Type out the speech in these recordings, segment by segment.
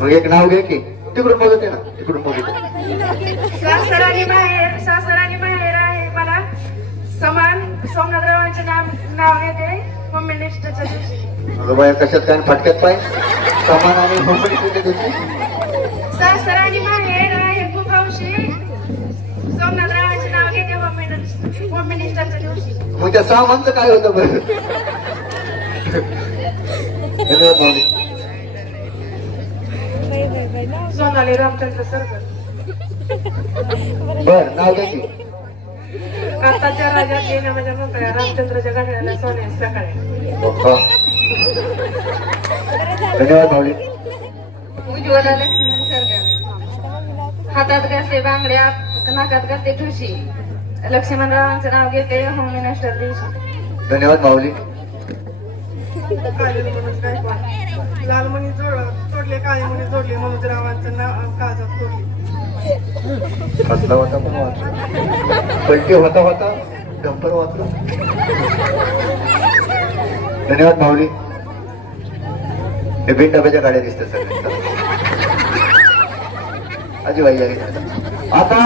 मग एक नाव घे की. तिकडून बघते ना तिकडून बघते सासर आणि माहेर सासर आणि माहेर आहे मला. समान सोमनाथरावांचे नाव नाव घेते मम्मी निष्ठेच्या दिवशी. अगं बाया कशात काय? फटक्यात पाय. सामान आणि मुंबई तुझी तुझी सासर आणि माहेर आहे खूप हौशी सोमनाथरावांचे नाव घेते मम्मी मम्मी निष्ठाच्या दिवशी. मग त्या सामानचं काय होतं बरं? धन्यवाद सोनाली रामचंद्र सरकर बर नाव की आताच्या राजात गेल्या माझ्या मोकळ्या रामचंद्रच्या गाड्याला सोने सकाळी. धन्यवाद उज्ज्वला लक्ष्मण हातात घातले बांगड्या नाकात घातले ठुशी. लक्ष्मणरावांचं नाव घेते होम मिनिस्टर दिवशी. धन्यवाद माऊली लालमणी जोड जोडले काळेमणी जोडले मनोजरावांचं नाव काळजात कोरले. कसला होता पण वाचला. पलटी होता होता डंपर वाचला. धन्यवाद माऊली हे बिन डब्याच्या गाड्या दिसतात सगळ्यांना आजीबाई आहे आता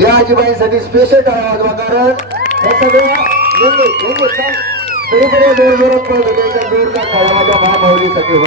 या आजीबाईसाठी स्पेशल टाळा वाजवा कारण हे सगळ्या तरी तरी जोर जोरात पळत होते त्या जोरदार टाळा महामाऊलीसाठी